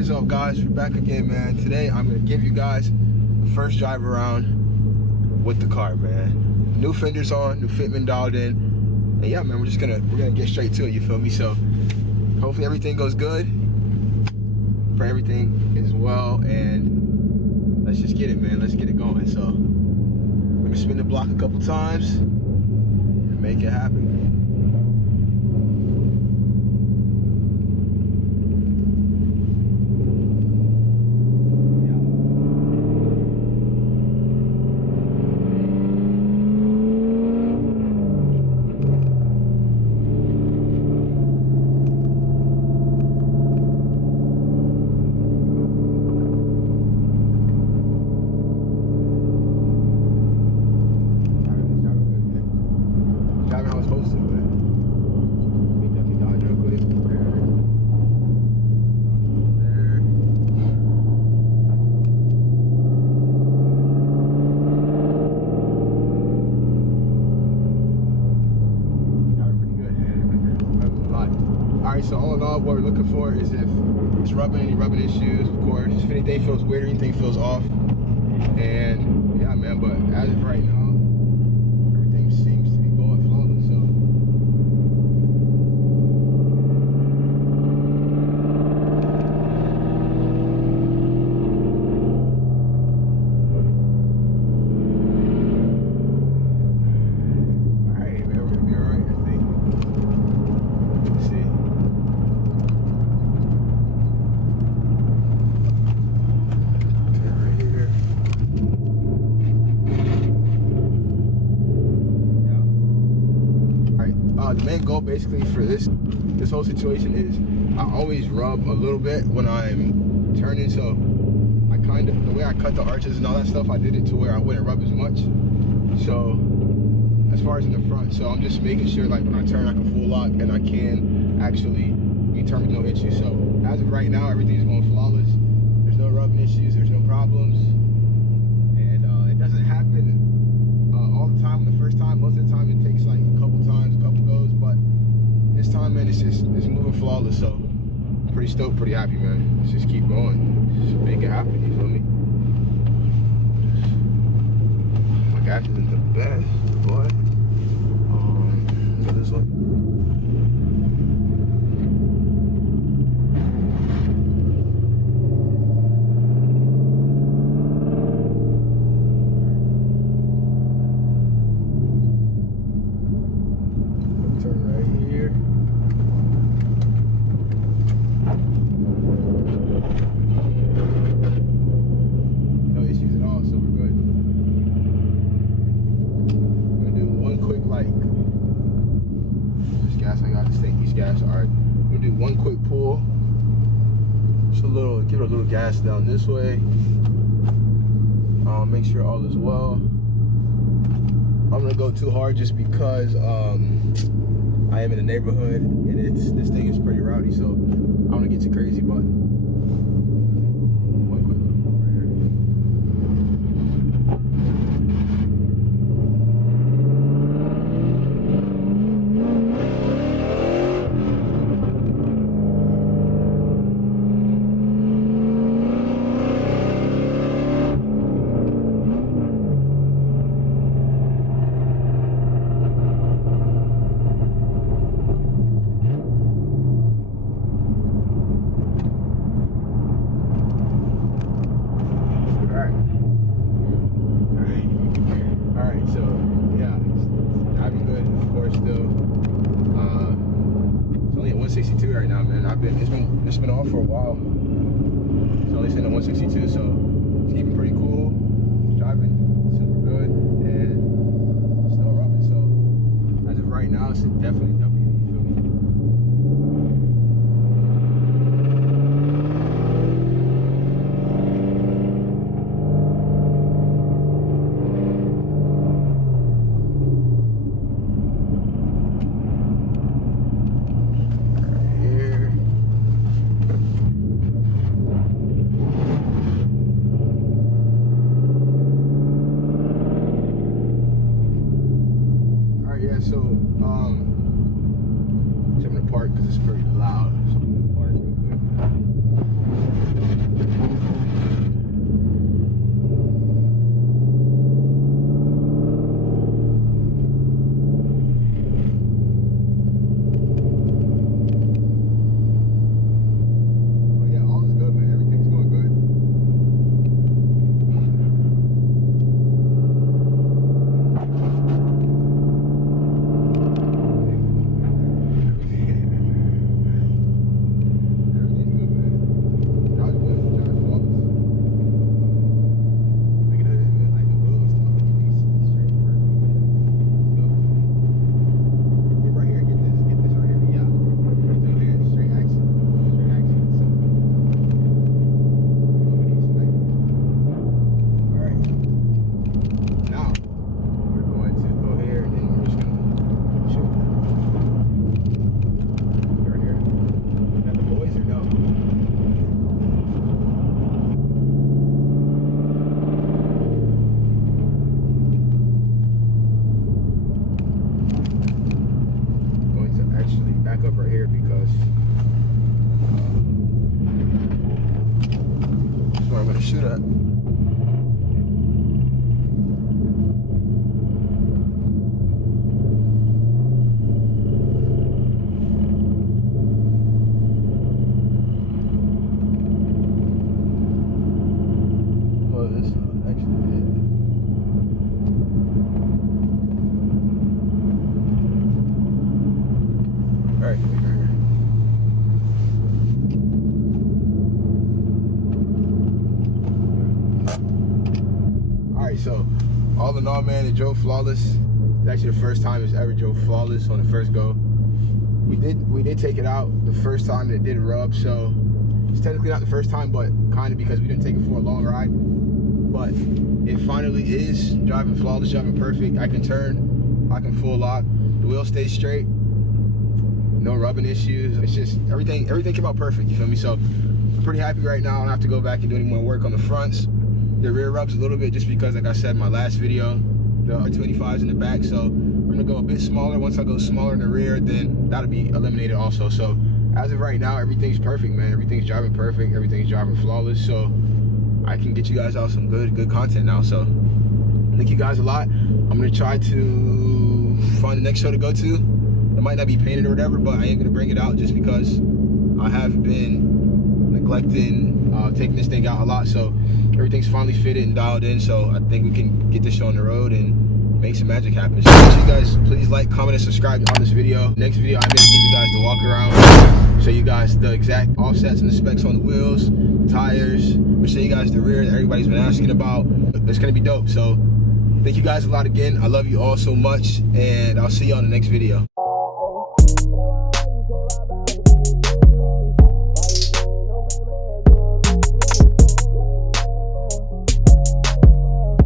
is up, guys? We're back again, man. Today I'm gonna give you guys the first drive around with the car, man. New fenders on, new fitment dialed in, and yeah, man, we're gonna get straight to it. You feel me? So hopefully everything goes good. For everything as well, and let's just get it, man. Let's get it going. So we're gonna spin the block a couple times and make it happen. So all in all, what we're looking for is if it's any rubbing issues, of course. If anything feels weird or anything feels off. And yeah, man, but as of right now, everything seems to be going flawless, so. All right, man, we're gonna be all right, I think. Let's see. The main goal basically for this whole situation is I always rub a little bit when I'm turning, so I the way I cut the arches and all that stuff, I did it to where I wouldn't rub as much. So as far as in the front, so I'm just making sure like when I turn I can full lock and I can actually turn with no issues. So as of right now, everything's going flawless. There's no rubbing issues, there's no problems, and it doesn't happen all the time. The first time, most of the time it takes like a couple times, a couple goes, but this time, man, it's moving flawless. So I'm pretty stoked, pretty happy, man. Let's just keep going, just make it happen. You feel me? My gas isn't the best, but look at this one. Do one quick pull, just give it a little gas down this way. Make sure all is well. I'm gonna go too hard just because I am in the neighborhood and this thing is pretty rowdy, so I don't wanna get too crazy, but one quick little pull right here. Right now, man. It's been off for a while. It's only sitting at 162, so it's keeping pretty cool. Driving super good, and it's no rubbing. So as of right now, it's definitely W. You feel me? Alright. Alright, so all in all, man, it drove flawless. It's actually the first time it's ever drove flawless on the first go. We did take it out the first time it did rub, so it's technically not the first time, but kind of because we didn't take it for a long ride. But it finally is driving flawless, driving perfect. I can turn, I can full lock, the wheel stays straight, no rubbing issues. It's just everything came out perfect, you feel me? So I'm pretty happy right now. I don't have to go back and do any more work on the fronts. The rear rubs a little bit just because, like I said in my last video, the 225's in the back, so I'm gonna go a bit smaller. Once I go smaller in the rear, then that'll be eliminated also. So as of right now, everything's perfect, man. Everything's driving perfect, everything's driving flawless, so I can get you guys out some good content now. So thank you guys a lot. I'm gonna try to find the next show to go to. It might not be painted or whatever, but I ain't gonna bring it out just because I have been neglecting taking this thing out a lot. So everything's finally fitted and dialed in, so I think we can get this show on the road and make some magic happen. So make sure you guys please like, comment, and subscribe on this video. Next video, I'm gonna give you guys the walk around, show you guys the exact offsets and the specs on the wheels, the tires. I'm gonna show you guys the rear that everybody's been asking about. It's gonna be dope. So thank you guys a lot again. I love you all so much, and I'll see you on the next video.